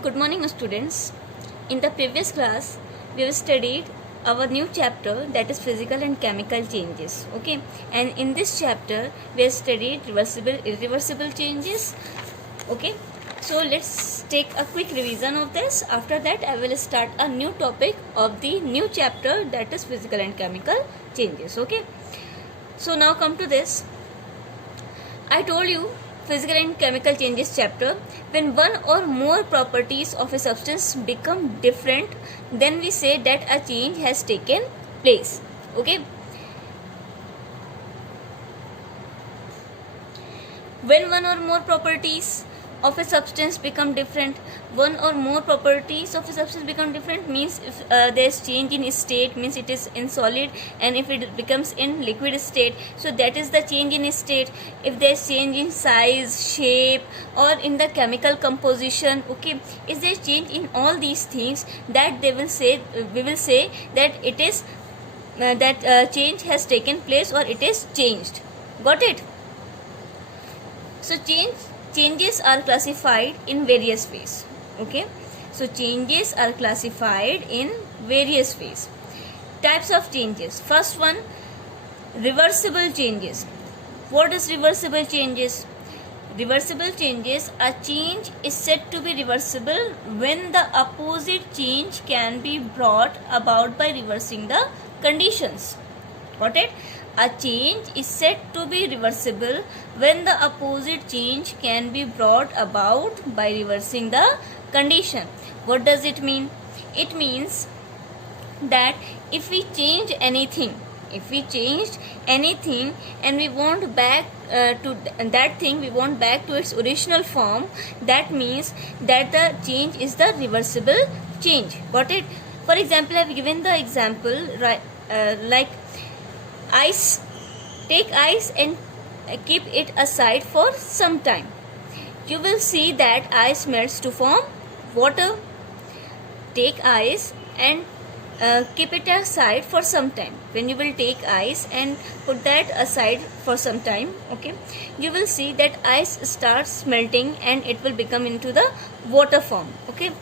Good morning, students. In the previous class, we have studied our new chapter, that is physical and chemical changes. Okay, and in this chapter, we have studied reversible, irreversible changes. Okay, so let's take a quick revision of this. After that, I will start a new topic of the new chapter, that is physical and chemical changes. Okay, so now come to this. I told you physical and chemical changes chapter, when one or more properties of a substance become different, then we say that a change has taken place. Okay, when one or more properties of a substance become different, one or more properties of a substance become different means if there is change in state, means it is in solid, and if it becomes in liquid state, so that is the change in state. If there is change in size, shape, or in the chemical composition, okay, is there change in all these things, that they will say, we will say that it is change has taken place or it is changed. Got it? So changes are classified in various ways. Okay, so changes are classified in various ways. Types of changes. First one, reversible changes. What is reversible changes? Reversible changes, a change is said to be reversible when the opposite change can be brought about by reversing the conditions. Got it? A change is said to be reversible when the opposite change can be brought about by reversing the condition. What does it mean? It means that if we change anything, and we want back to that thing, we want back to its original form, that means that the change is the reversible change. Got it? For example, I have given the example like ice. Take ice and keep it aside for some time. You will see that ice melts to form water. Take ice and keep it aside for some time. When you will take ice and put that aside for some time, okay, you will see that ice starts melting and it will become into the water form. Okay,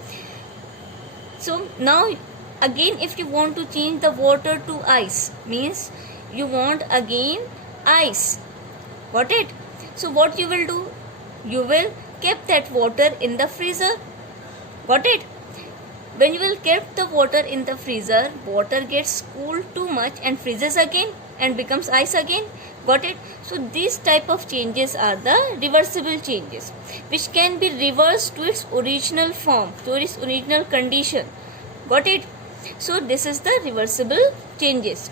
so now again, if you want to change the water to ice, means you want again ice. Got it? So what you will do? You will keep that water in the freezer. Got it? When you will keep the water in the freezer, water gets cooled too much and freezes again and becomes ice again. Got it? So these type of changes are the reversible changes, which can be reversed to its original form, to its original condition. Got it? So this is the reversible changes.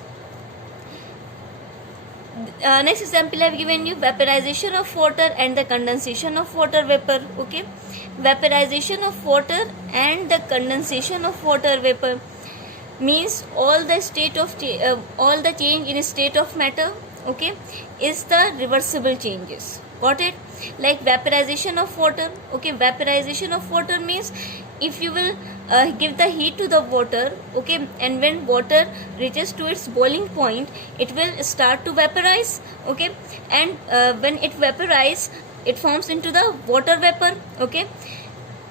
Next example I have given you, vaporization of water and the condensation of water vapor. Okay, vaporization of water and the condensation of water vapor means all the change in state of matter, okay, is the reversible changes. Got it? Like vaporization of water. Okay, vaporization of water means if you will give the heat to the water, okay, and when water reaches to its boiling point, it will start to vaporize. Okay, and when it vaporizes, it forms into the water vapor. Okay,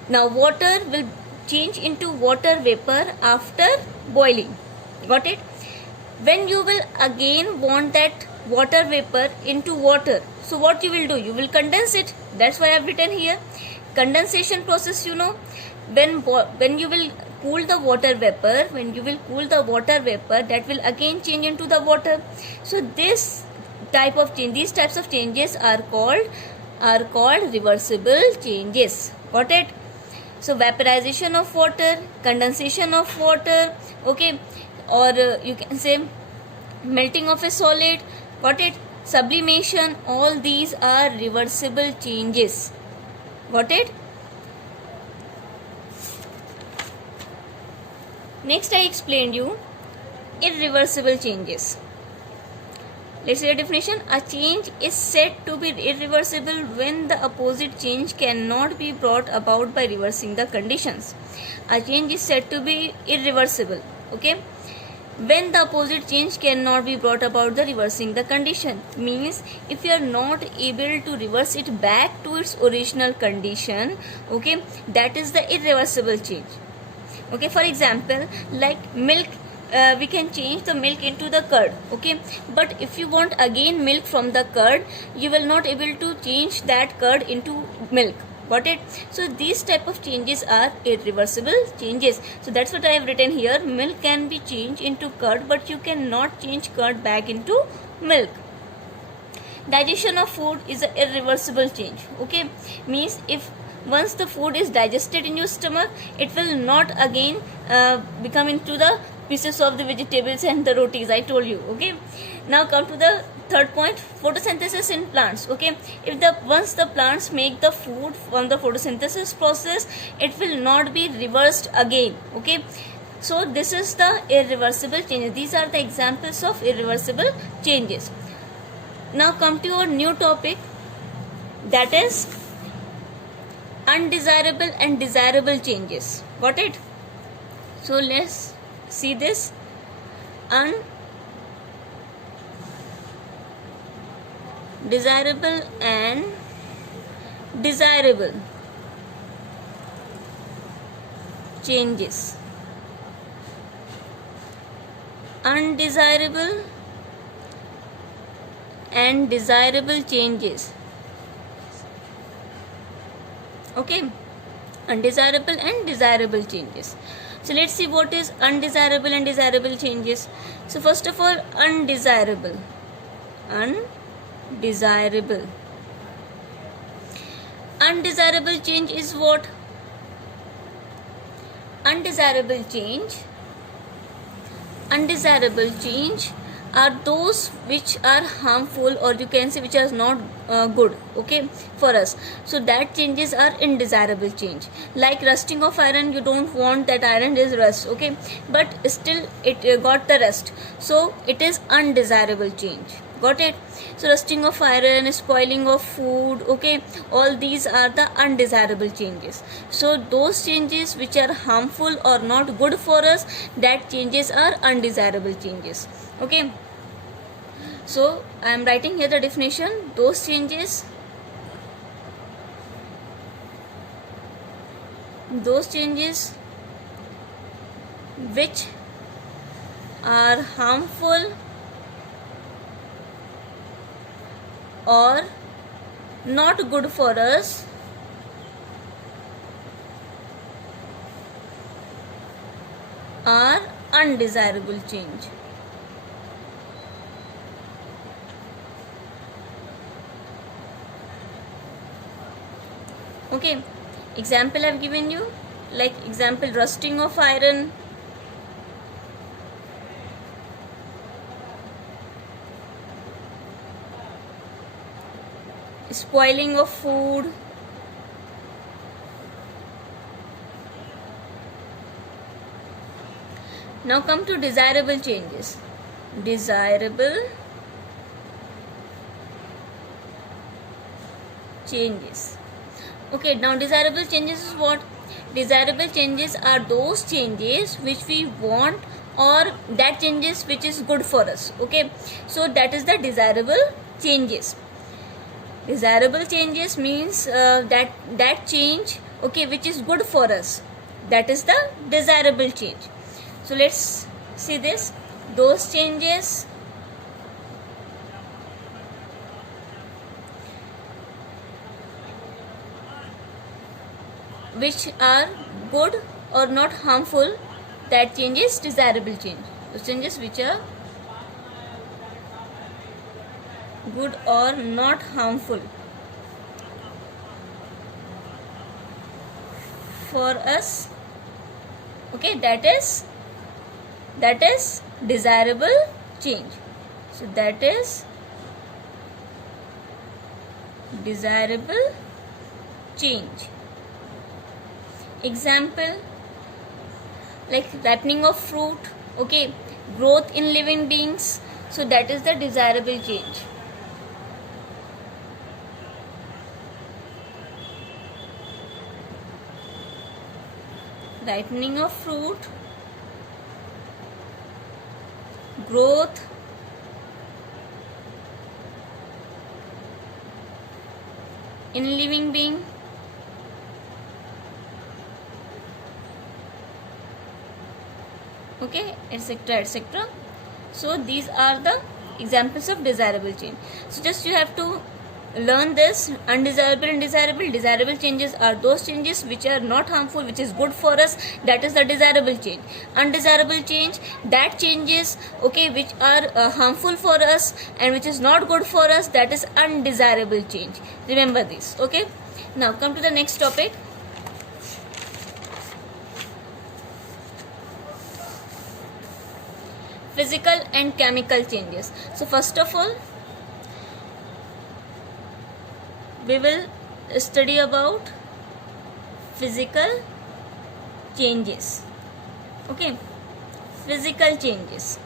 now water will change into water vapor after boiling. Got it? When you will again want that water vapor into water, so what you will do? You will condense it. That's why I have written here condensation process. You know, when you will cool the water vapor, that will again change into the water. So these types of changes are called reversible changes. Got it? So vaporization of water, condensation of water, okay, or you can say melting of a solid. Got it? Sublimation, all these are reversible changes. Got it? Next I explained you irreversible changes. Let's see the definition. A change is said to be irreversible when the opposite change cannot be brought about by reversing the conditions. A change is said to be irreversible. Okay, when the opposite change cannot be brought about the reversing the condition. Means if you are not able to reverse it back to its original condition, okay, that is the irreversible change. Okay, for example, like milk, we can change the milk into the curd, okay, but if you want again milk from the curd, you will not able to change that curd into milk. Got it? So these type of changes are irreversible changes. So that's what I have written here. Milk can be changed into curd, but you cannot change curd back into milk. Digestion of food is an irreversible change. Okay, means if once the food is digested in your stomach, it will not again become into the pieces of the vegetables and the rotis I told you. Okay, now come to the third point, photosynthesis in plants. Okay, if the once the plants make the food from the photosynthesis process, it will not be reversed again. Okay, so this is the irreversible changes. These are the examples of irreversible changes. Now come to our new topic, that is undesirable and desirable changes. Got it? So let's see this. Undesirable and desirable changes. Undesirable and desirable changes. Okay, undesirable and desirable changes. So let's see what is undesirable and desirable changes. So first of all, undesirable. Undesirable. Undesirable change is what? Undesirable change are those which are harmful, or you can say which are not good, okay, for us. So that changes are undesirable change. Like rusting of iron, you don't want that iron is rust, okay, but still it got the rust, so it is undesirable change. Got it? So rusting of iron, spoiling of food, okay, all these are the undesirable changes. So those changes which are harmful or not good for us, that changes are undesirable changes. Okay, so I am writing here the definition. Those changes which are harmful or not good for us are undesirable change. Okay, example I have given you, like example rusting of iron, spoiling of food, now come to desirable changes. Desirable changes. Okay, now desirable changes is what? Desirable changes are those changes which we want, or that changes which is good for us. Okay, so that is the desirable changes. Desirable changes means that change, okay, which is good for us, that is the desirable change. So let's see this. Those changes which are good or not harmful, that change is desirable change. Those changes which are good or not harmful for us, okay, that is desirable change. So that is desirable change. Example, like ripening of fruit, okay, growth in living beings, so that is the desirable change. Ripening of fruit, growth in living being, okay, etc., etc. So these are the examples of desirable change. So just you have to learn this. Undesirable and desirable. Desirable changes are those changes which are not harmful, which is good for us, that is the desirable change. Undesirable change, that changes, okay, which are harmful for us and which is not good for us, that is undesirable change. Remember this, okay. Now come to the next topic. Physical and chemical changes. So first of all, we will study about physical changes, okay. Physical changes.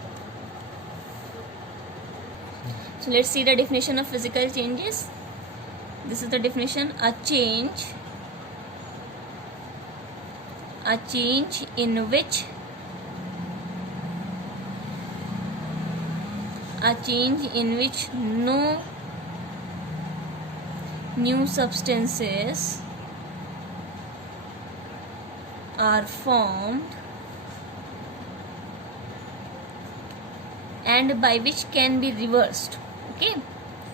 So let's see the definition of physical changes. This is the definition: a change in which no new substances are formed and by which can be reversed, okay,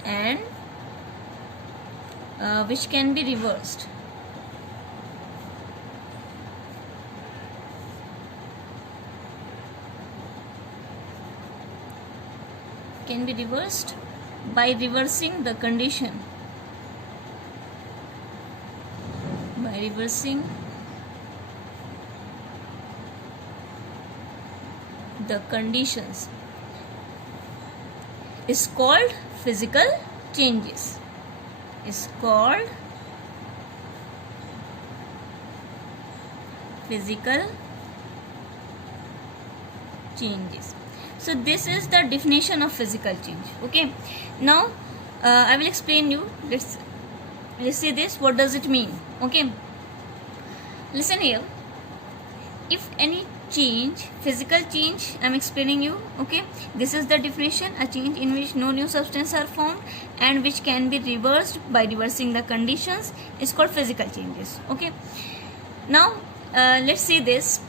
and which can be reversed. Can be reversed by reversing the condition. By reversing the conditions is called physical changes. Is called physical changes. So this is the definition of physical change, okay. Now I will explain you. Let's see this. What does it mean, okay. Listen here. If any change, physical change, I am explaining you, okay. This is the definition: a change in which no new substance are formed and which can be reversed by reversing the conditions is called physical changes, okay. Now let's see this.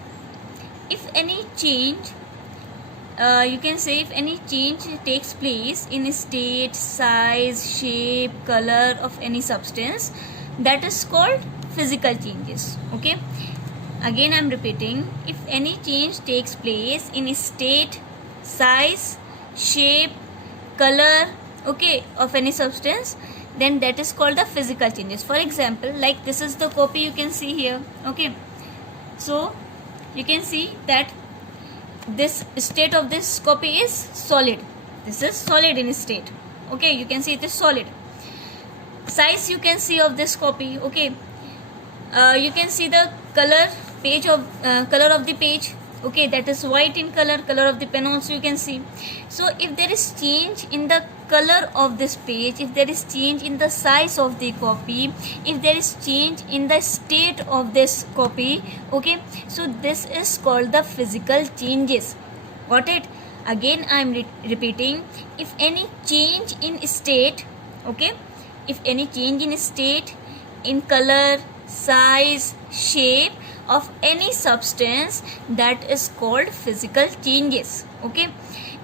If any change, you can say, if any change takes place in state, size, shape, color of any substance, that is called physical changes, okay. Again I am repeating, if any change takes place in state, size, shape, color, okay, of any substance, then that is called the physical changes. For example, like this is the copy you can see here, okay. So you can see that this state of this copy is solid. This is solid in state, okay. You can see it is solid. Size you can see of this copy, okay. You can see the color of the page, okay, that is white in color of the pen also you can see. So if there is change in the color of this page, if there is change in the size of the copy, if there is change in the state of this copy, okay, so this is called the physical changes. Got it? Again I am repeating, if any change in state, okay, if any change in state, in color, size, shape of any substance, that is called physical changes, okay.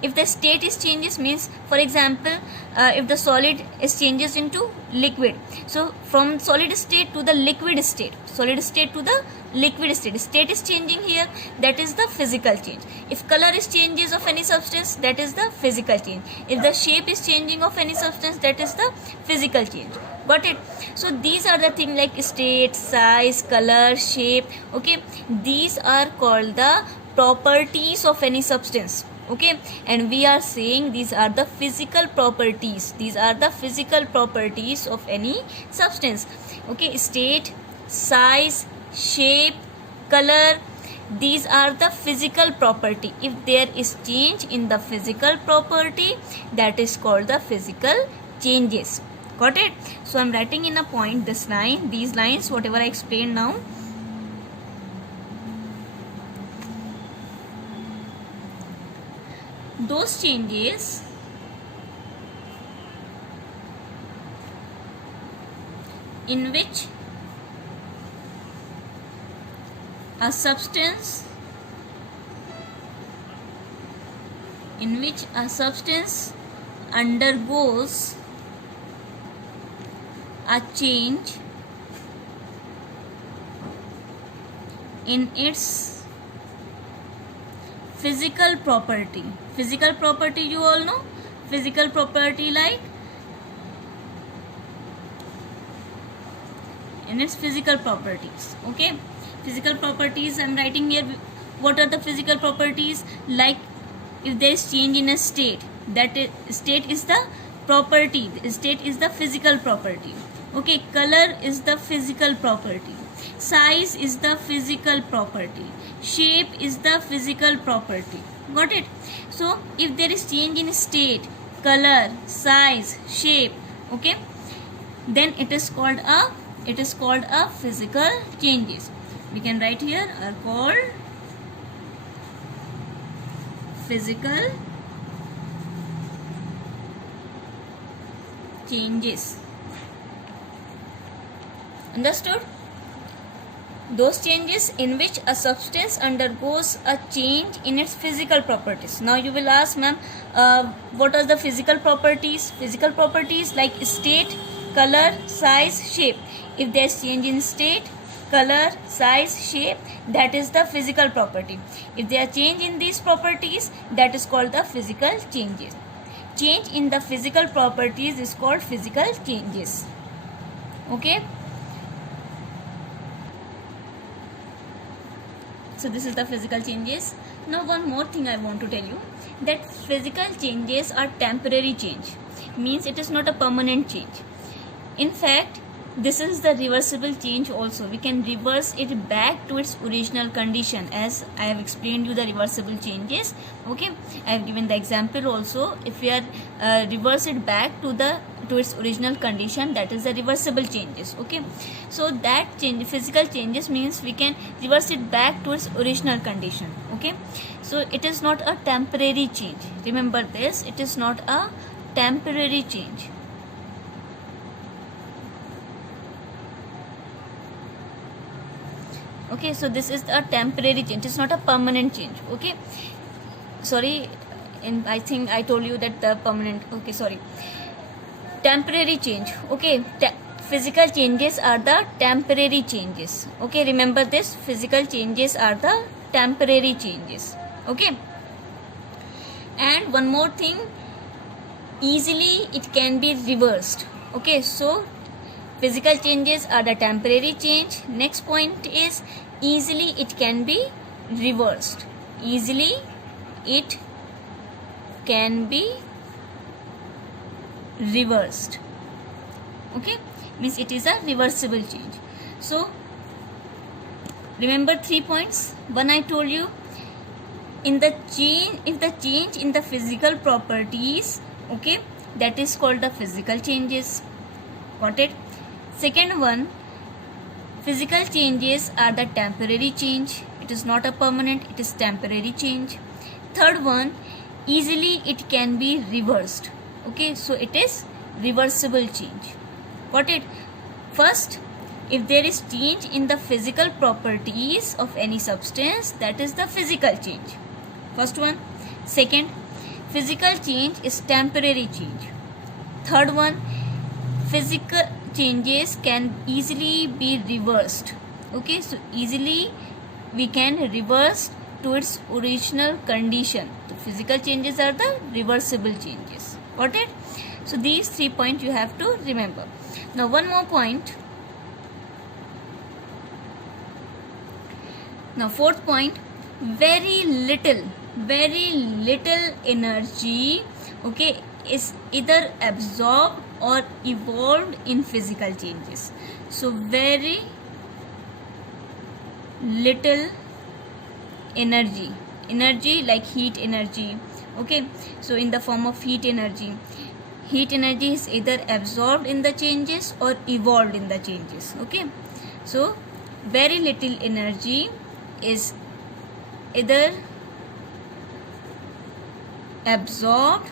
If the state is changes, means for example, if the solid is changes into liquid, so from solid state to the liquid state, solid state to the liquid state, state is changing here, that is the physical change. If color is changes of any substance, that is the physical change. If the shape is changing of any substance, that is the physical change. Got it? So these are the things like state, size, color, shape, okay. These are called the properties of any substance, okay, and we are saying these are the physical properties. These are the physical properties of any substance, okay. State, size, shape, color, these are the physical property. If there is change in the physical property, that is called the physical changes. Got it? So I am writing in a point this line, these lines, whatever I explained now. those changes in which a substance undergoes a change in its physical property. Physical property, you all know. Physical property, like in its physical properties. Okay, physical properties, I'm writing here. What are the physical properties? Like if there is change in a state, that is, state is the property, state is the physical property. Okay, color is the physical property, size is the physical property, shape is the physical property. Got it? So if there is change in state, color, size, shape, okay, then it is called a physical changes. We can write here are called physical changes. Understood? Those changes in which a substance undergoes a change in its physical properties. Now you will ask, ma'am, what are the physical properties? Physical properties like state, color, size, shape. If there is change in state, color, size, shape, that is the physical property. If there are change in these properties, that is called the physical changes. Change in the physical properties is called physical changes. Okay. So this is the physical changes. Now one more thing I want to tell you, that physical changes are temporary change. Means it is not a permanent change. In fact, this is the reversible change also. We can reverse it back to its original condition, as I have explained you the reversible changes. Okay, I have given the example also. If we are reverse it back to its original condition, that is the reversible changes. Okay, so that change, physical changes, means we can reverse it back to its original condition. Okay, so it is not a temporary change. Remember this, it is not a temporary change. Okay, so this is a temporary change, it's not a permanent change. Okay, sorry, I think I told you that the permanent. Okay, sorry, temporary change. Okay, physical changes are the temporary changes. Okay, remember this, physical changes are the temporary changes. Okay, and one more thing, easily it can be reversed. Okay, so physical changes are the temporary change. Next point is, easily it can be reversed. Easily it can be reversed. Okay, means it is a reversible change. So remember 3 points. One, I told you, in the change, if the change in the physical properties, okay, that is called the physical changes. Got it? Second one, physical changes are the temporary change. It is not a permanent, it is temporary change. Third one, easily it can be reversed. Okay, so it is reversible change. Got it? First, if there is change in the physical properties of any substance, that is the physical change. First one. Second, physical change is temporary change. Third one, physical changes can easily be reversed. Okay, so easily we can reverse to its original condition. The physical changes are the reversible changes. Got it? So these 3 points you have to remember. Now one more point. Now fourth point, very little energy, okay, is either absorbed or evolved in physical changes. So very little energy like heat energy. Okay, so in the form of heat energy is either absorbed in the changes or evolved in the changes. Okay, so very little energy is either absorbed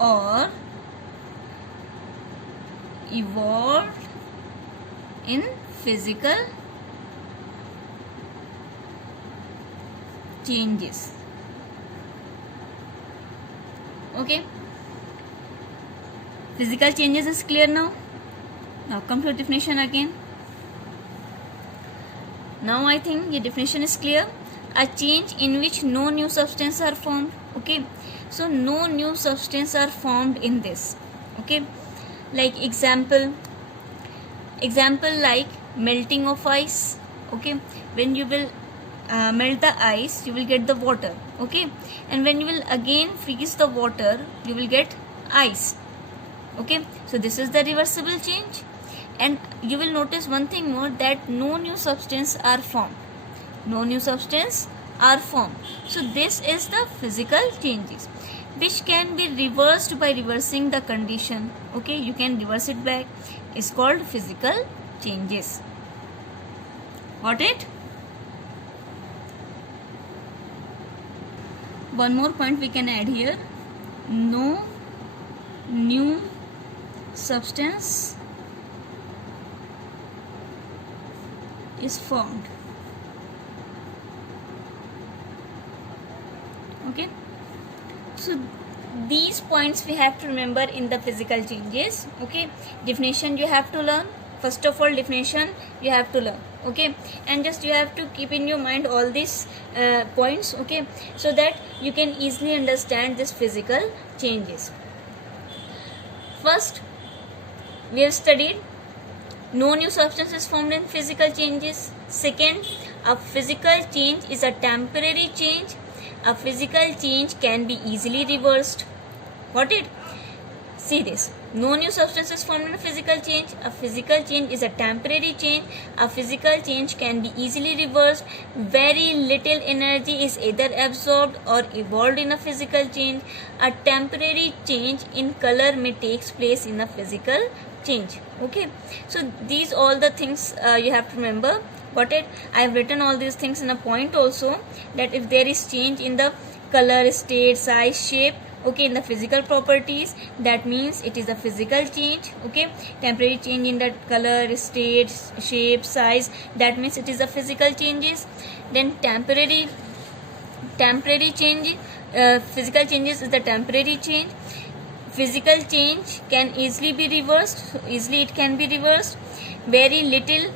or evolved in physical changes. Okay, physical changes is clear now. Now come to definition again. Now I think the definition is clear. A change in which no new substance are formed. Okay, so no new substance are formed in this. Okay, like example like melting of ice. Okay, when you will melt the ice, you will get the water. Okay, and when you will again freeze the water, you will get ice. Okay, so this is the reversible change. And you will notice one thing more, that no new substance are formed. No new substance are formed. So this is the physical changes, which can be reversed by reversing the condition. Okay, you can reverse it back. It's called physical changes. Got it? One more point we can add here. No new substance is formed. Okay, so these points we have to remember in the physical changes. Okay, definition you have to learn. First of all, definition you have to learn. Okay, and just you have to keep in your mind all these points. Okay, so that you can easily understand this physical changes. First, we have studied no new substance is formed in physical changes. Second, a physical change is a temporary change. A physical change can be easily reversed. Got it? See this. No new substance is formed in a physical change. A physical change is a temporary change. A physical change can be easily reversed. Very little energy is either absorbed or evolved in a physical change. A temporary change in color may take place in a physical change. Okay, so these all the things you have to remember. Got it? I have written all these things in a point also, that if there is change in the color, state, size, shape, okay, in the physical properties, that means it is a physical change. Okay, temporary change in the color, state, shape, size, that means it is a physical changes. Then temporary change, physical changes is the temporary change. Physical change can easily be reversed. Easily it can be reversed. Very little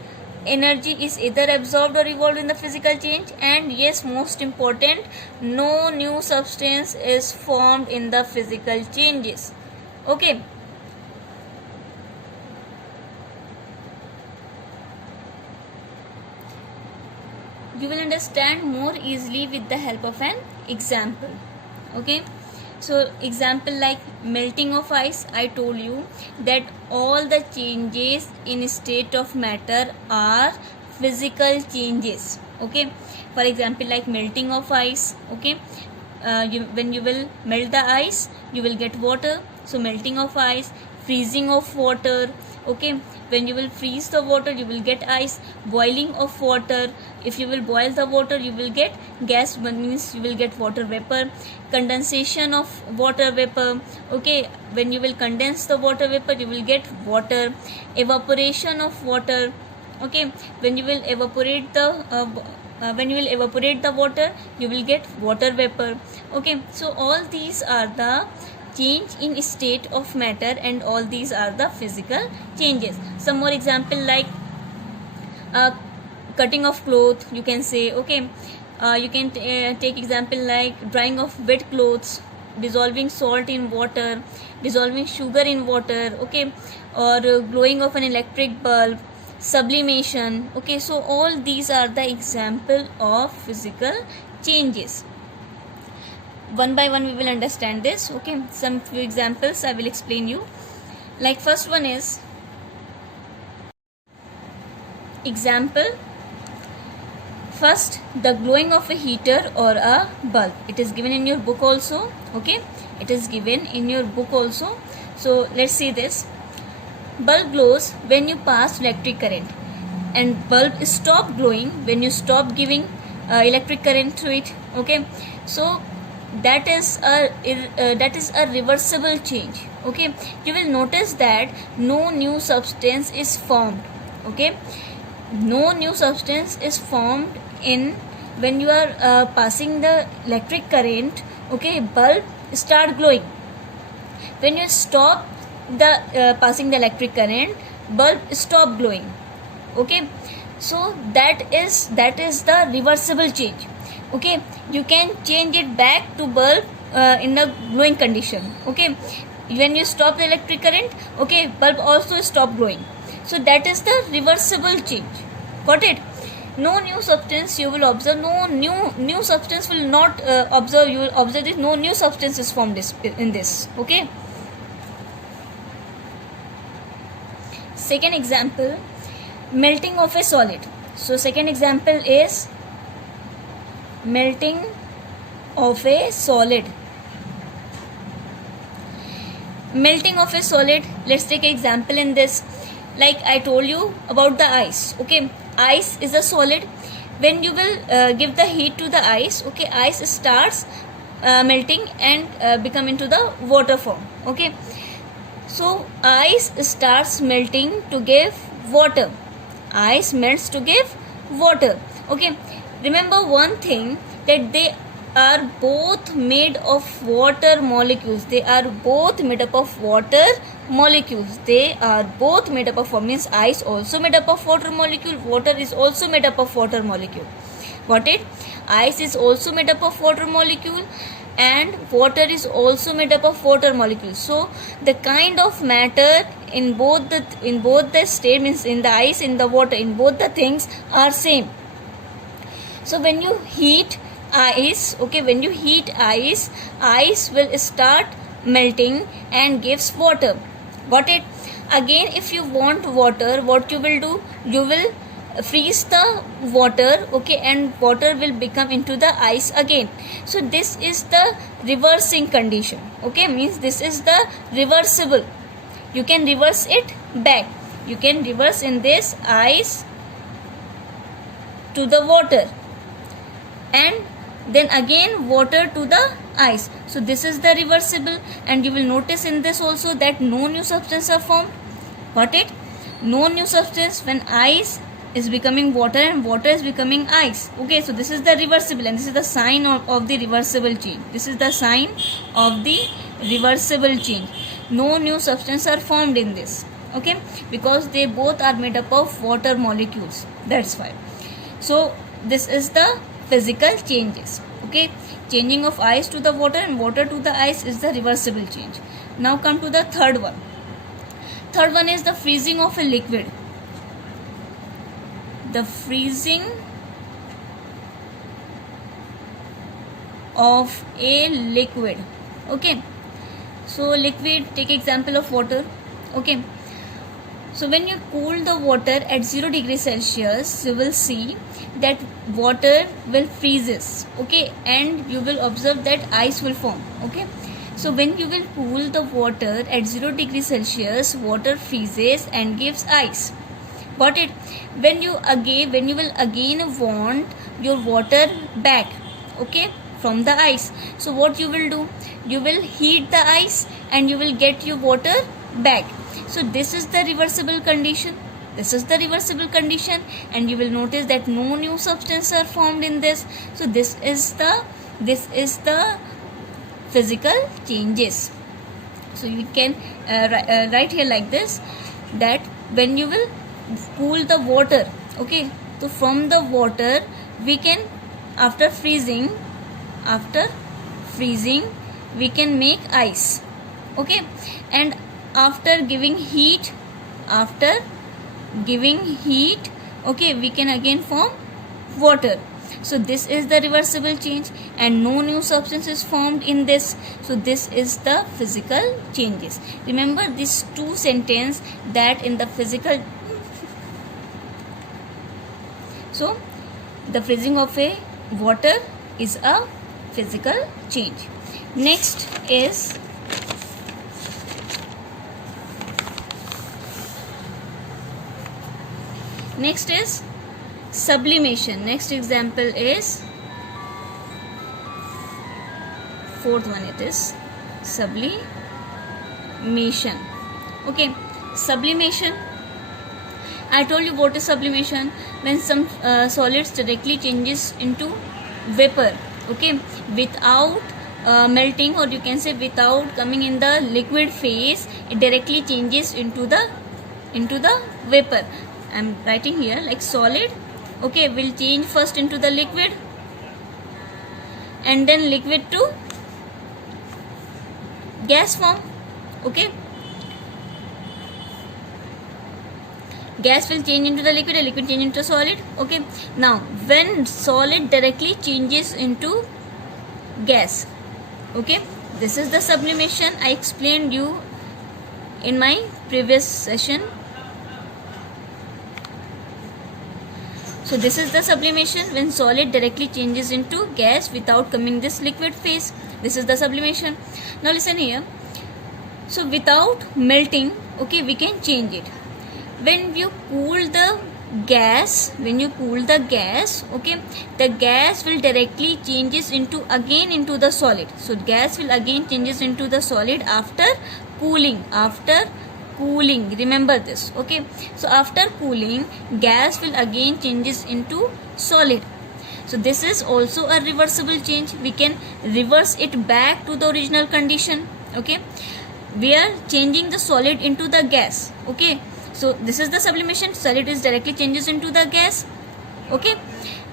energy is either absorbed or evolved in the physical change. And yes, most important, no new substance is formed in the physical changes. Okay, you will understand more easily with the help of an example. Okay, so example like melting of ice, I told you that all the changes in state of matter are physical changes. Okay, for example like melting of ice. Okay, when you will melt the ice, you will get water. So melting of ice, freezing of water. Okay, when you will freeze the water, you will get ice. Boiling of water, if you will boil the water, you will get gas, means you will get water vapor. Condensation of water vapor. Okay, when you will condense the water vapor, you will get water. Evaporation of water. Okay, when you will evaporate the water, you will get water vapor. Okay, so all these are the change in state of matter, and all these are the physical changes. Some more example like cutting of cloth, you can say. Okay, you can take example like drying of wet clothes, dissolving salt in water, dissolving sugar in water. Okay, or glowing of an electric bulb, sublimation. Okay, so all these are the example of physical changes. One by one we will understand this. Okay, some few examples I will explain you. Like first one is example. First, the glowing of a heater or a bulb. It is given in your book also. Okay, it is given in your book also. So let's see this. Bulb glows when you pass electric current, and bulb stop glowing when you stop giving electric current through it. Okay, so that is a reversible change. Okay, you will notice that no new substance is formed. Okay, no new substance is formed in when you are passing the electric current. Okay, bulb start glowing. When you stop the passing the electric current, bulb stop glowing. Okay, so that is the reversible change. Okay, you can change it back to bulb in the glowing condition. Okay, when you stop the electric current, okay, bulb also stop glowing. So that is the reversible change. Got it? No new substance you will observe, no new substance will not observe. You will observe that no new substance is formed in this. Okay, second example, melting of a solid. So second example is melting of a solid. Melting of a solid, let's take an example in this. Like I told you about the ice. Okay, ice is a solid. When you will give the heat to the ice, okay, ice starts melting and become into the water form. Okay, so ice starts melting to give water. Ice melts to give water. Okay, remember one thing, that they are both made of water molecules. They are both made up of water molecules. They are both made up of, means ice also made up of water molecule, water is also made up of water molecule. Got it? Ice is also made up of water molecule and water is also made up of water molecules. So the kind of matter in both the state, means in the ice, in the water, in both the things are same. So when you heat ice, okay, when you heat ice, ice will start melting and gives water. Got it? Again, if you want water, what you will do, you will freeze the water, okay, and water will become into the ice again. So this is the reversing condition. Okay, means this is the reversible. You can reverse it back. You can reverse in this ice to the water and then again water to the ice. So this is the reversible, and you will notice in this also that no new substance are formed. Got it? No new substance when ice is becoming water and water is becoming ice. Okay, so this is the reversible and this is the sign of the reversible change. This is the sign of the reversible change. No new substance are formed in this. Okay, because they both are made up of water molecules. That's why. So this is the physical changes. Okay, changing of ice to the water and water to the ice is the reversible change. Now come to the third one. Third one is the freezing of a liquid. The freezing of a liquid. Okay, so liquid, take example of water. Okay, so when you cool the water at 0 degrees Celsius, you will see that water will freezes. Okay, and you will observe that ice will form. Okay, so when you will cool the water at 0 degrees Celsius, water freezes and gives ice. Got it? When you will again want your water back, okay, from the ice, so what you will do, you will heat the ice and you will get your water back. So this is the reversible condition. This is the reversible condition, and you will notice that no new substance are formed in this. So this is the physical changes. So you can write here like this, that when you will cool the water, okay, so from the water we can, after freezing we can make ice. Okay, and after giving heat, okay, we can again form water. So this is the reversible change, and no new substance is formed in this. So this is the physical changes. Remember these two sentences, that in the physical, so the freezing of a water is a physical change. Next is sublimation. Next example is fourth one, it is sublimation. Okay, sublimation, I told you what is sublimation. When some solids directly changes into vapor, okay, without melting, or you can say without coming in the liquid phase, it directly changes into the vapor. I am writing here like solid, okay, will change first into the liquid and then liquid to gas form. Okay, gas will change into the liquid, a liquid change into solid. Okay, now when solid directly changes into gas, okay, this is the sublimation. I explained you in my previous session. So this is the sublimation, when solid directly changes into gas without coming this liquid phase. This is the sublimation. Now listen here. So without melting, okay, we can change it. When you cool the gas, okay, the gas will directly changes into the solid. So gas will again changes into the solid after cooling. Remember this. Okay, so after cooling, gas will again changes into solid. So this is also a reversible change. We can reverse it back to the original condition. Okay, we are changing the solid into the gas. Okay, so this is the sublimation. Solid is directly changes into the gas. Okay,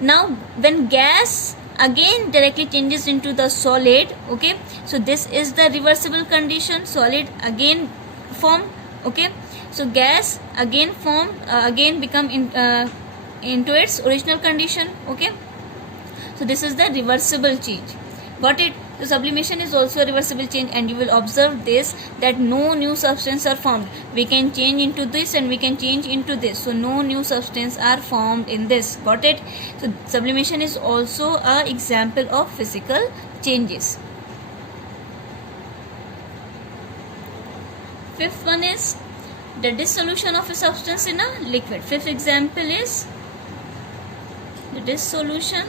now when gas again directly changes into the solid, okay, so this is the reversible condition. Solid again form. Okay, so gas again form, again become into its original condition. Okay, so this is the reversible change. Got it? So sublimation is also a reversible change, and you will observe this, that no new substance are formed. We can change into this and we can change into this. So no new substance are formed in this. Got it? So sublimation is also a example of physical changes. Fifth one is the dissolution of a substance in a liquid. Fifth example is the dissolution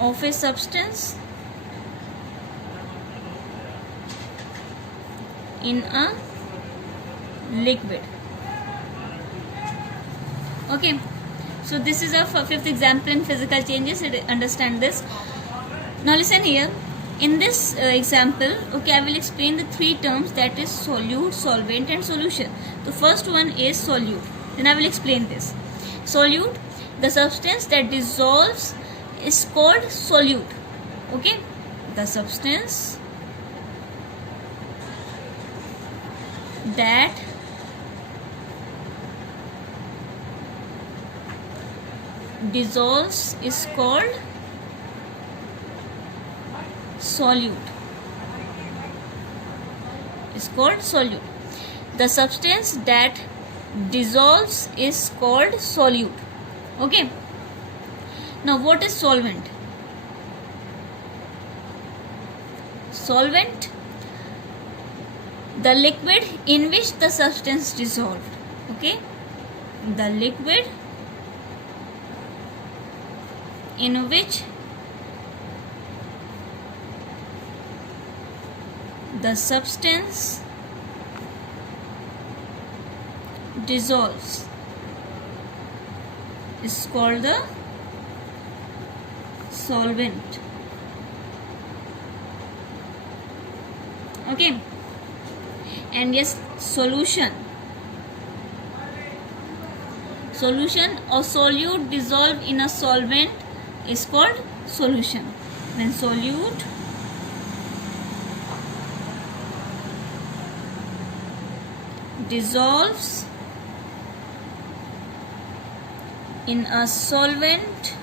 of a substance in a liquid. Okay, so this is a fifth example in physical changes. Understand this. Now listen here. In this example, okay, I will explain the three terms, that is solute, solvent and solution. The first one is solute. Then I will explain this. Solute, the substance that dissolves, is called solute. Okay, the substance that dissolves is called solute. Is called solute. The substance that dissolves is called solute. Okay. Now what is solvent? Solvent, the liquid in which the substance dissolved. Okay, the liquid in which the substance dissolves is called the solvent. Okay, and yes, solution or solute dissolved in a solvent is called solution. When solute dissolves in a solvent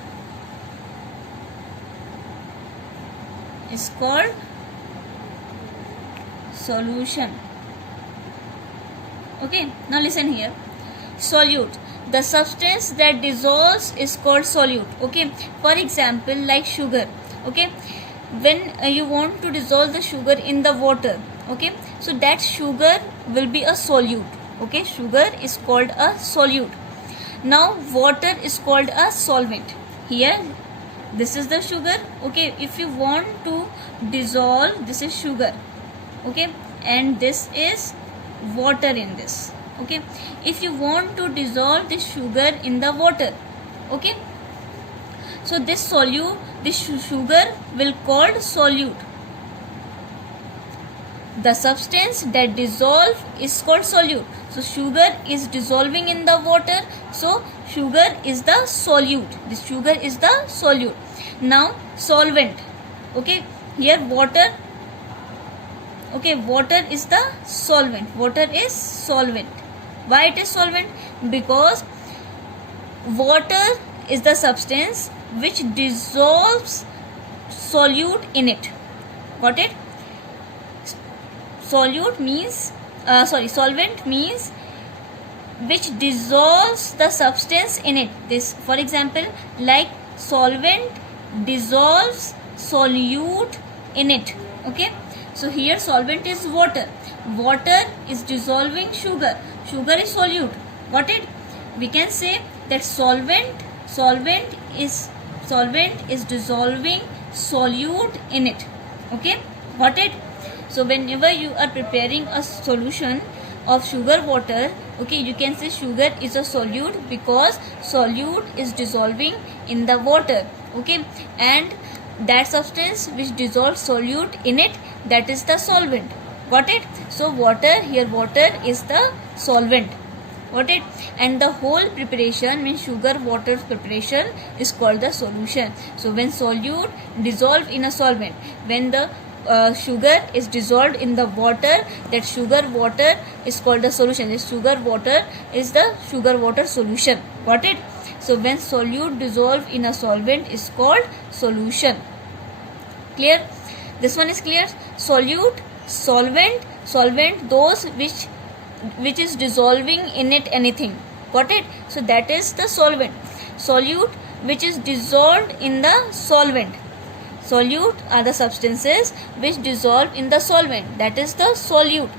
is called solution. Okay, now listen here. Solute, the substance that dissolves is called solute. Okay, for example, like sugar. Okay, when you want to dissolve the sugar in the water, okay, so that sugar will be a solute. Okay, sugar is called a solute. Now water is called a solvent. Here this is the sugar. Okay, if you want to dissolve, this is sugar. Okay, and this is water in this. Okay, if you want to dissolve this sugar in the water, okay, so this sugar will called solute. The substance that dissolve is called solute. So sugar is dissolving in the water, so sugar is the solute. This sugar is the solute. Now solvent. Okay, here water. Okay, water is the solvent. Water is solvent. Why it is solvent? Because water is the substance which dissolves solute in it. Got it? Solvent means which dissolves the substance in it. This, for example, like solvent dissolves solute in it. Okay, so here solvent is water. Water is dissolving sugar. Sugar is solute. Got it? We can say that solvent is dissolving solute in it. Okay, got it? So whenever you are preparing a solution of sugar water, okay, you can say sugar is a solute because solute is dissolving in the water. Okay, and that substance which dissolves solute in it, that is the solvent. Got it? So water is the solvent. Got it? And the whole preparation means sugar water preparation is called the solution. So when solute dissolve in a solvent, when the sugar is dissolved in the water, that sugar water is called the solution. This sugar water is the sugar water solution. Got it? So when solute dissolve in a solvent is called solution. Clear? This one is clear? Solute, solvent, those which is dissolving in it anything. Got it? So that is the solvent. Solute which is dissolved in the solvent. Solute are the substances which dissolve in the solvent. That is the solute.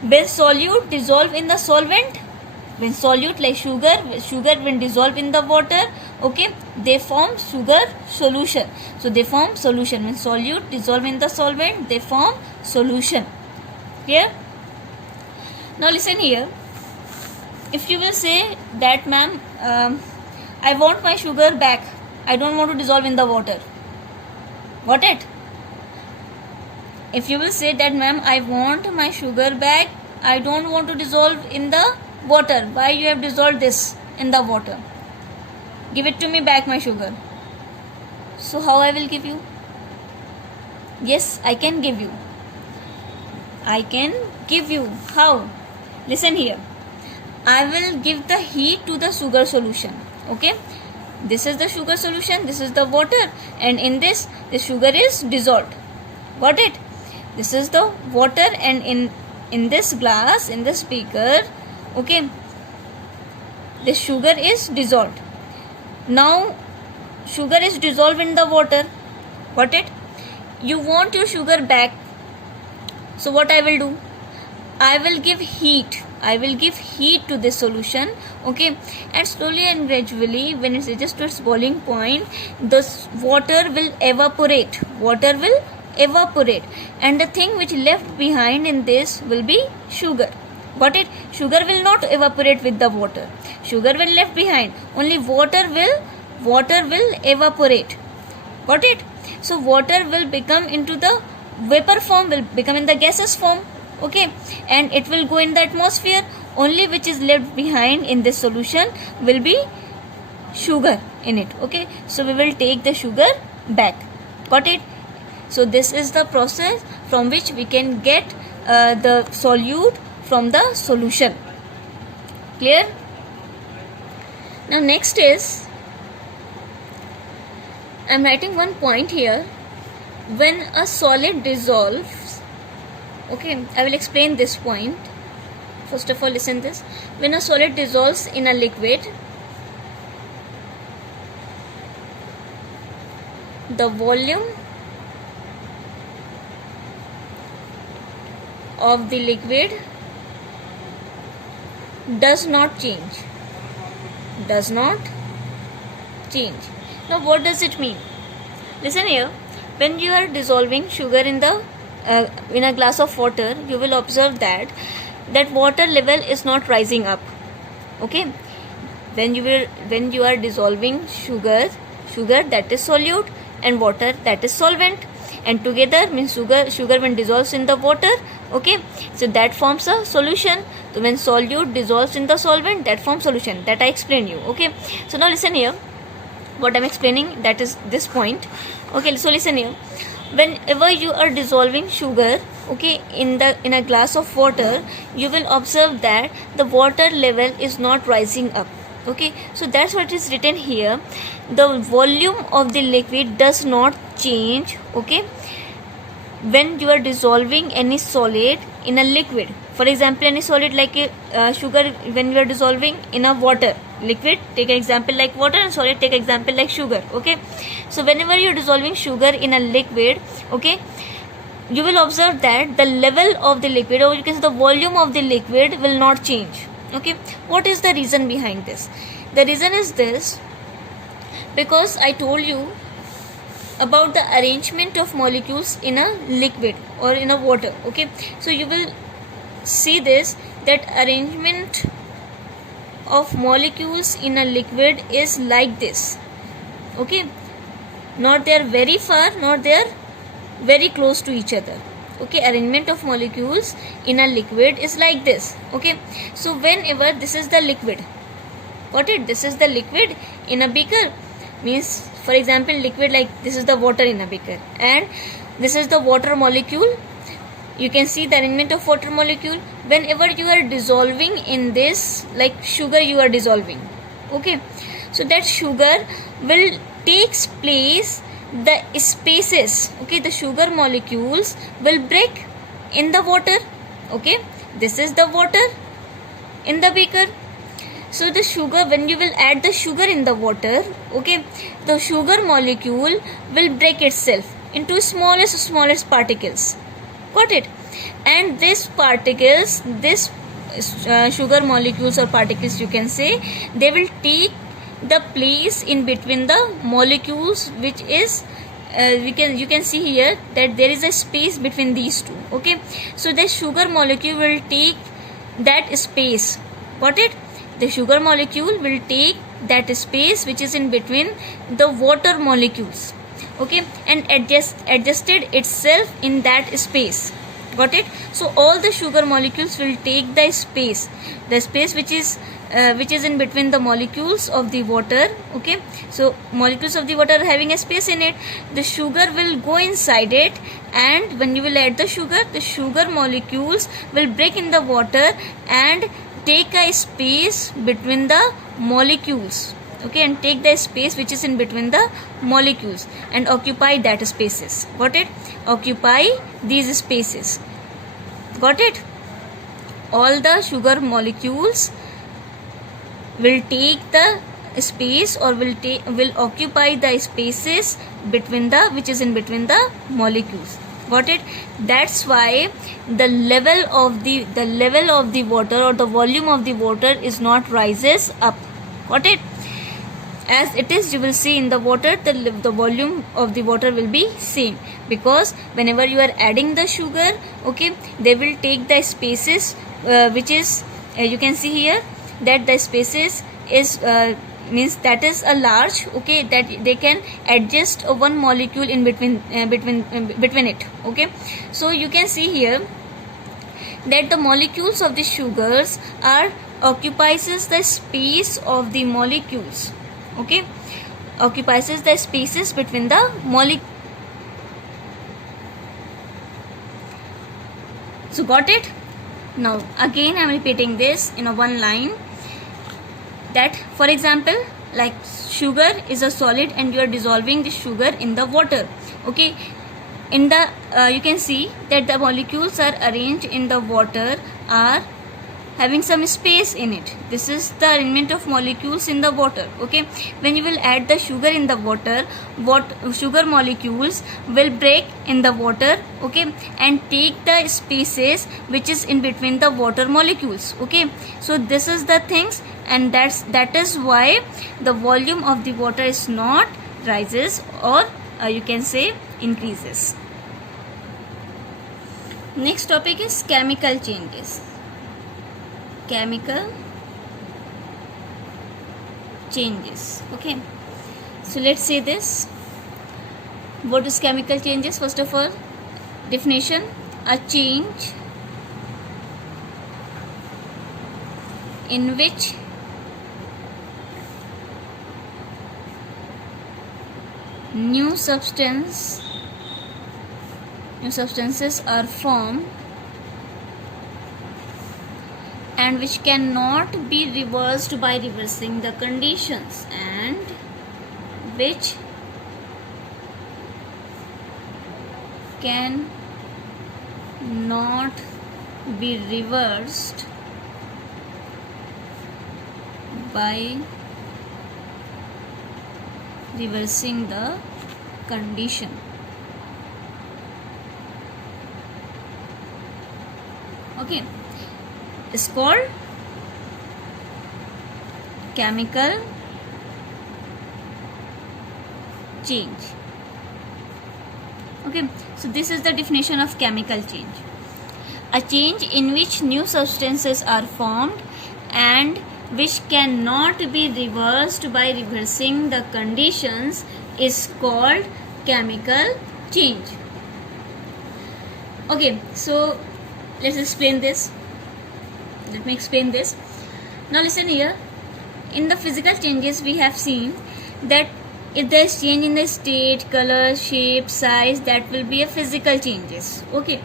When solute dissolve in the solvent, when solute like sugar when dissolve in the water, okay, they form sugar solution. So they form solution. When solute dissolve in the solvent, they form solution. Clear? Now listen here. If you will say that, ma'am, I want my sugar back, I don't want to dissolve in the water. Got it? If you will say that, ma'am, I want my sugar back, I don't want to dissolve in the water. Why you have dissolved this in the water? Give it to me back, my sugar. So how I will give you? Yes, I can give you. I can give you. How? Listen here. I will give the heat to the sugar solution. Okay? This is the sugar solution, this is the water, and in this, the sugar is dissolved. Got it? This is the water, and in this glass, in this beaker, okay, the sugar is dissolved. Now sugar is dissolved in the water. Got it? You want your sugar back, so what I will do? I will give heat. I will give heat to this solution. Okay, and slowly and gradually, when it reaches to its boiling point, the water will evaporate. Water will evaporate, and the thing which left behind in this will be sugar. Got it? Sugar will not evaporate with the water. Sugar will left behind. Only water will evaporate. Got it? So water will become into the vapor form, will become in the gaseous form. Okay, and it will go in the atmosphere. Only which is left behind in this solution will be sugar in it. Okay, so we will take the sugar back. Got it? So this is the process from which we can get the solute from the solution. Clear? Now next is, I am writing one point here. When a solid dissolves, okay, I will explain this point. First of all, listen this. When a solid dissolves in a liquid, the volume of the liquid does not change. Does not change. Now what does it mean? Listen here. When you are dissolving sugar in a glass of water, you will observe that water level is not rising up. Okay, when you are dissolving sugar that is solute and water that is solvent, and together means sugar when dissolves in the water, okay, so that forms a solution. So when solute dissolves in the solvent, that forms solution. That I explained you. Okay, so now listen here. What I'm explaining, that is this point. Okay, so listen here. Whenever you are dissolving sugar, okay, in a glass of water, you will observe that the water level is not rising up. Okay, so that's what is written here. The volume of the liquid does not change. Okay, when you are dissolving any solid in a liquid, for example any solid like sugar, when you are dissolving in a water liquid, take an example like water, and solid take example like sugar. Okay, so whenever you are dissolving sugar in a liquid, okay, you will observe that the level of the liquid, or you can say the volume of the liquid, will not change. Okay, what is the reason behind this? The reason is this: because I told you about the arrangement of molecules in a liquid or in a water. Okay, so you will see this, that arrangement of molecules in a liquid is like this. Okay, not they are very far, not they are very close to each other. Okay, arrangement of molecules in a liquid is like this. Okay, so whenever this is the liquid, got it, this is the liquid in a beaker, means for example liquid like this is the water in a beaker, and this is the water molecule. You can see the arrangement of water molecule. Whenever you are dissolving in this, like sugar you are dissolving, okay, so that sugar will takes place the spaces. Okay, the sugar molecules will break in the water. Okay, this is the water in the beaker. So the sugar, when you will add the sugar in the water, okay, the sugar molecule will break itself into smallest particles. Got it? And these particles, this sugar molecules or particles, you can say, they will take the place in between the molecules, which is you can see here that there is a space between these two. Okay, so the sugar molecule will take that space. Got it? The sugar molecule will take that space which is in between the water molecules. Okay, and adjusted itself in that space. Got it? So all the sugar molecules will take the space which is in between the molecules of the water. Okay, so molecules of the water are having a space in it. The sugar will go inside it, and when you will add the sugar molecules will break in the water and take a space between the molecules. Okay, and take the space which is in between the molecules and occupy that spaces. Got it? Occupy these spaces. Got it? All the sugar molecules will take the space, or will occupy the spaces between the, which is in between the molecules. Got it? That's why the level of the water, or the volume of the water, is not rises up. Got it? As it is, you will see in the water, the volume of the water will be same, because whenever you are adding the sugar, okay, they will take the spaces which is you can see here that the spaces is means that is a large, okay, that they can adjust one molecule in between it. Okay, so you can see here that the molecules of the sugars are occupies the space of the molecules. Okay, occupies the spaces between the molecules. So got it? Now again I am repeating this in a one line, that for example like sugar is a solid and you are dissolving the sugar in the water. Okay, in the you can see that the molecules are arranged in the water are having some space in it. This is the arrangement of molecules in the water. Okay, when you will add the sugar in the water, what sugar molecules will break in the water, okay, and take the spaces which is in between the water molecules. Okay, so this is the things, and that is why the volume of the water is not rises, or you can say increases. Next topic is chemical changes. Chemical changes. Okay, so let's say this. What is chemical changes? First of all, definition: a change in which new substances are formed and which cannot be reversed by reversing the conditions, and which can not be reversed by reversing the condition. Okay, it's called chemical change. Okay, so this is the definition of chemical change: a change in which new substances are formed and which cannot be reversed by reversing the conditions is called chemical change. Okay, so let's explain this. Let me explain this. Now listen here. In the physical changes, we have seen that if there is change in the state, color, shape, size, that will be a physical changes. Okay,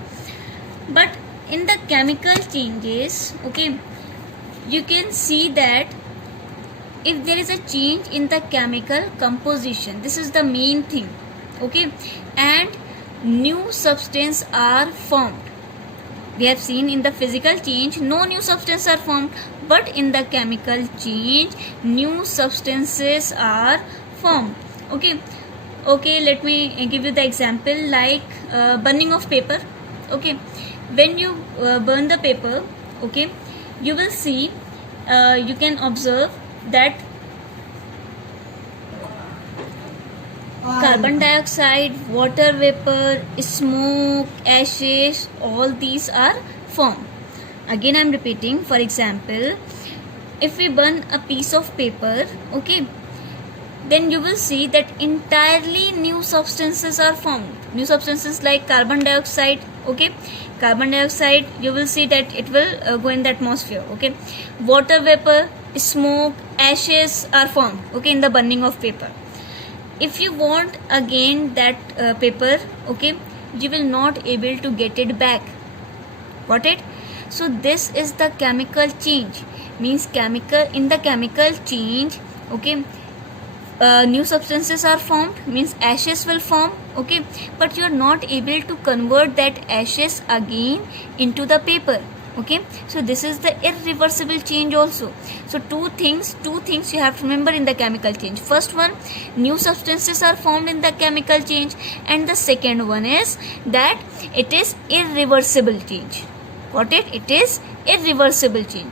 but in the chemical changes, okay, you can see that if there is a change in the chemical composition, this is the main thing. Okay, and new substances are formed. We have seen in the physical change no new substances are formed, but in the chemical change new substances are formed. Okay, let me give you the example, like burning of paper. Okay, when you burn the paper, okay, you will see, you can observe that carbon dioxide, water vapor, smoke, ashes, all these are formed. Again I am repeating. For example, if we burn a piece of paper, okay, then you will see that entirely new substances are formed. New substances like carbon dioxide. Okay, carbon dioxide, you will see that it will go in the atmosphere. Okay, water vapor, smoke, ashes are formed, okay, in the burning of paper. If you want again that paper, okay, you will not able to get it back. Got it? So this is the chemical change. Means in the chemical change, okay, new substances are formed, means ashes will form, okay, but you are not able to convert that ashes again into the paper. Okay, so this is the irreversible change also. So two things you have to remember in the chemical change. First one, new substances are formed in the chemical change, and the second one is that it is irreversible change. Got it? It is irreversible change.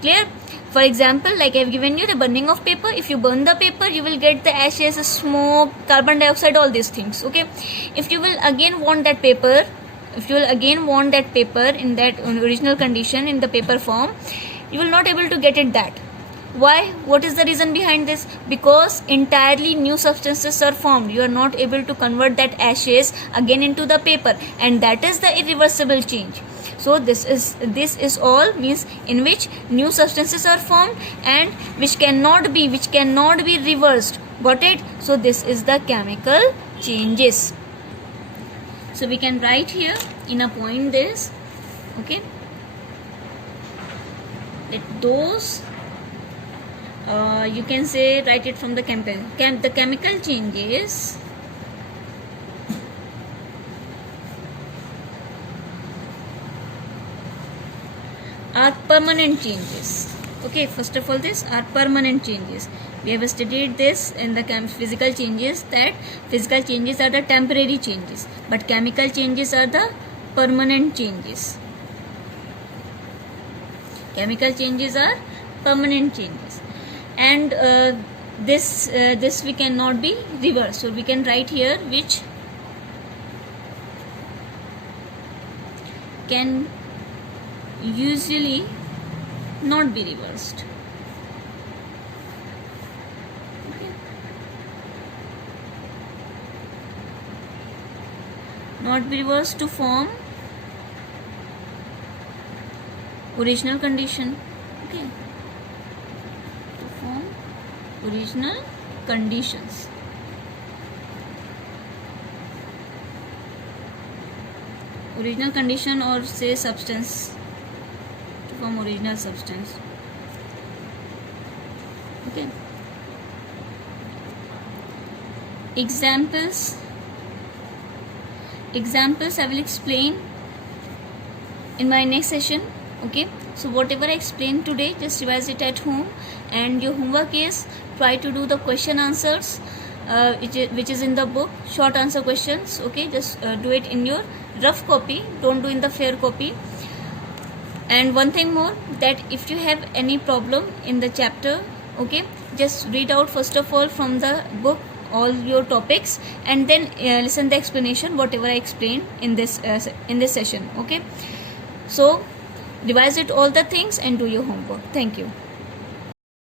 Clear? For example, like I have given you the burning of paper. If you burn the paper, you will get the ashes, smoke, carbon dioxide, all these things. Okay, if you will again want that paper, in that original condition, in the paper form, you will not able to get it that. Why? What is the reason behind this? Because entirely new substances are formed. You are not able to convert that ashes again into the paper, and that is the irreversible change. So this is all, means in which new substances are formed and which cannot be reversed. Got it? So this is the chemical changes. So we can write here in a point this, okay, that those you can say, write it from the the chemical changes are permanent changes. Okay, first of all, these are permanent changes. We have studied this in the physical changes, that physical changes are the temporary changes, but chemical changes are the permanent changes. Chemical changes are permanent changes, and this we cannot be reversed. So we can write here which can usually not be reversed. Okay. Not be reversed to form original condition. Okay. To form original conditions. Original condition, or say substance, to form original substance. Okay. Examples I will explain in my next session. Okay, so whatever I explained today, just revise it at home, and your homework is try to do the question answers which is in the book, short answer questions. Okay, just do it in your rough copy, don't do in the fair copy. And one thing more, that if you have any problem in the chapter, okay, just read out first of all from the book all your topics, and then listen the explanation whatever I explained in this session. Okay, so revise it all the things and do your homework. Thank you.